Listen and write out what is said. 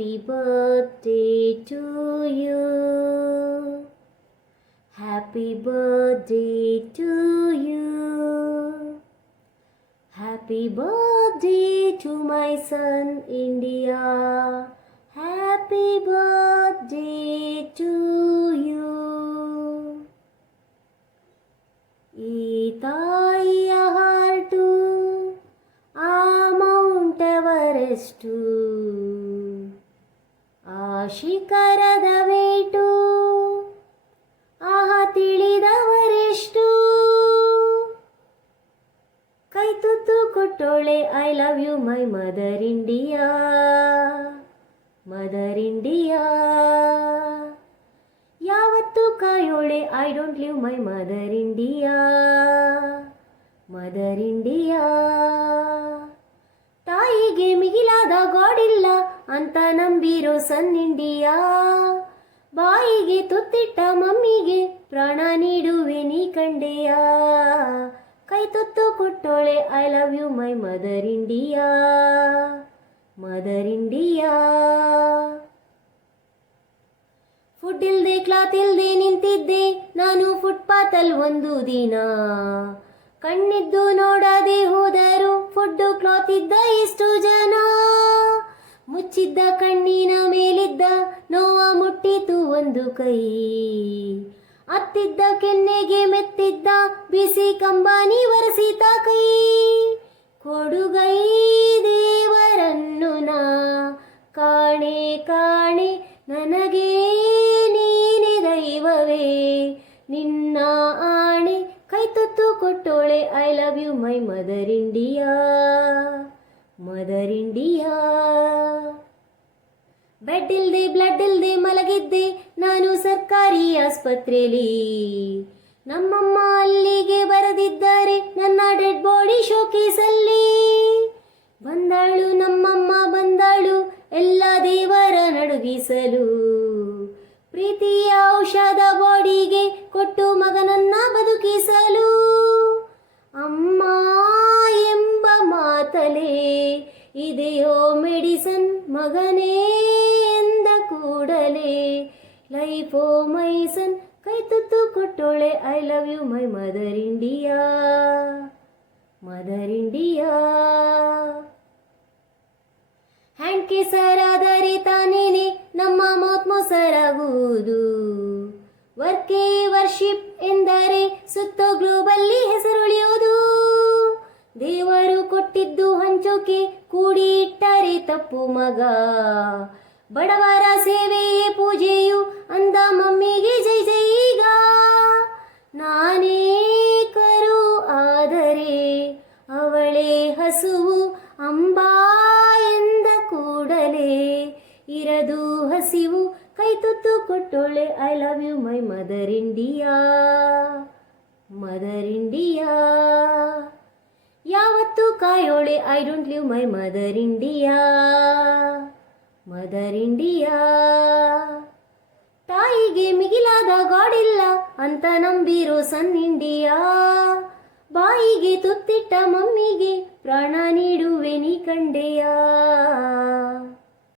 Happy birthday to you. Happy birthday to you. Happy birthday to my son India. Happy birthday to you. ಈ ತಾಯಿಯ heart ಆ Mount Everest, ಆ ಶಿಖರದ weight ಆಹ ತಿಳಿದವರೆಷ್ಟು. ಕೈ ತುತ್ತು ಕೊಟ್ಟೋಳೆ I love you my mother India. Mother India ಯಾವತ್ತು ಕಾಯೋಳೆ I don't leave my mother India. Mother India ತಾಯಿಗೆ ಮಿಗಿಲಾದ ಗಾಡಿಲ್ಲ ಅಂತ ನಂಬಿರೋ ಸನ್ ಇಂಡಿಯಾ. ಬಾಯಿಗೆ ತುತ್ತಿಟ್ಟ ಮಮ್ಮಿಗೆ ಪ್ರಾಣ ನೀಡುವೆ ನೀ ಕಂಡೆಯ. ಕೈ ತುತ್ತು ಕೊಟ್ಟೋಳೆ I love you my mother India. Mother India food ಇಲ್ದೆ ಕ್ಲಾತ್ ಇಲ್ದೆ ನಿಂತಿದ್ದೆ ನಾನು ಫುಟ್ಪಾತಲ್ ಒಂದು ದಿನ. ಕಣ್ಣಿದ್ದು ನೋಡದೆ ಹೋದರು ಫುಡ್ ಕ್ಲಾತ್ ಇದ್ದ ಎಷ್ಟು ಜನ. ಮುಚ್ಚಿದ್ದ ಕಣ್ಣಿನ ಮೇಲಿದ್ದ ನೋವ ಮುಟ್ಟಿತು ಒಂದು ಕೈ. ಅತ್ತಿದ್ದ ಕೆನ್ನೆಗೆ ಮೆತ್ತಿದ್ದ ಬಿಸಿ ಕಂಬನಿ ಒರೆಸಿತ ಕೈ. ಕೊಡುಗೈ ದೇವರನ್ನು ನಾ ಕಾಣೆ ಕಾಣೆ ನನಗೆ ನೀನೆ ದೈವವೇ ನಿನ್ನ ಆಣೆ. ಕೈ ತುತ್ತು ಕೊಟ್ಟೋಳೆ I love you my mother India. Mother India bed ಇಲ್ದೆ ಬ್ಲಡ್ ಇಲ್ದೆ ಮಲಗಿದ್ದೆ ನಾನು ಸರ್ಕಾರಿ ಆಸ್ಪತ್ರೆಯಲ್ಲಿ. ನಮ್ಮಮ್ಮ ಅಲ್ಲಿಗೆ ಬರೆದಿದ್ದಾರೆ ನನ್ನ ಡೆಡ್ ಬಾಡಿ ಶೋಕೇಸಲ್ಲಿ. ಬಂದಾಳು ನಮ್ಮಮ್ಮ ಬಂದಾಳು ಎಲ್ಲ ದೇವರ ನಡುಗಿಸಲು. ಪ್ರೀತಿಯ ಔಷಧ ಬಾಡಿಗೆ ಕೊಟ್ಟು ಮಗನನ್ನ ಬದುಕಿಸಲು. ಅಮ್ಮ ಎಂಬ ಮಾತಲೇ ಇದೆಯೋ ಮೆಡಿಸನ್ ಮಗನೇ ಎಂದ ಕೂಡಲೇ ಲೈಫ್ ಓ ಮೈಸನ್. ಕೈ ತುತ್ತು ಕೊಟ್ಟೋಳೆ I love you my mother India. Mother India hand ಕೇಸರಾದರೆ ತಾನೇನೆ ನಮ್ಮ ಮೌತ್ ಮೊಸರಾಗುವುದು. ವರ್ಕೇ ವರ್ಷಿಪ್ ಎಂದರೆ ಸುತ್ತೋ ಗ್ಲೋಬಲ್ಲಿ ಹೆಸರುಳಿಯೋದು. ದೇವರು ಕೊಟ್ಟಿದ್ದು ಹಂಚೋಕೆ ಕೂಡಿ ಇಟ್ಟರೆ ತಪ್ಪು ಮಗ. ಬಡವರ ಸೇವೆಯೇ ಪೂಜೆಯು ಅಂದ ಮಮ್ಮಿಗೆ ಜೈ ಜೈ ಈಗ. ನಾನೇ ಕರು ಆದರೆ ಅವಳೇ ಹಸುವು ಅಂಬಾ ಎಂದ ಕೂಡಲೇ ಇರದು ಹಸಿವು. ಕೈ ತುತ್ತು ಕೊಟ್ಟೋಳೆ I love you my mother India. Mother India ಯಾವತ್ತು ಕಾಯೋಳೆ I don't leave my mother India. Mother India ತಾಯಿಗೆ ಮಿಗಿಲಾದ ಗಾಡಿಲ್ಲ ಅಂತ ನಂಬಿರೋ ಸನ್ ಇಂಡಿಯಾ. ಬಾಯಿಗೆ ತುತ್ತಿಟ್ಟ ಮಮ್ಮಿಗೆ ಪ್ರಾಣ ನೀಡುವೆ ನೀ ಕಂಡೆಯ.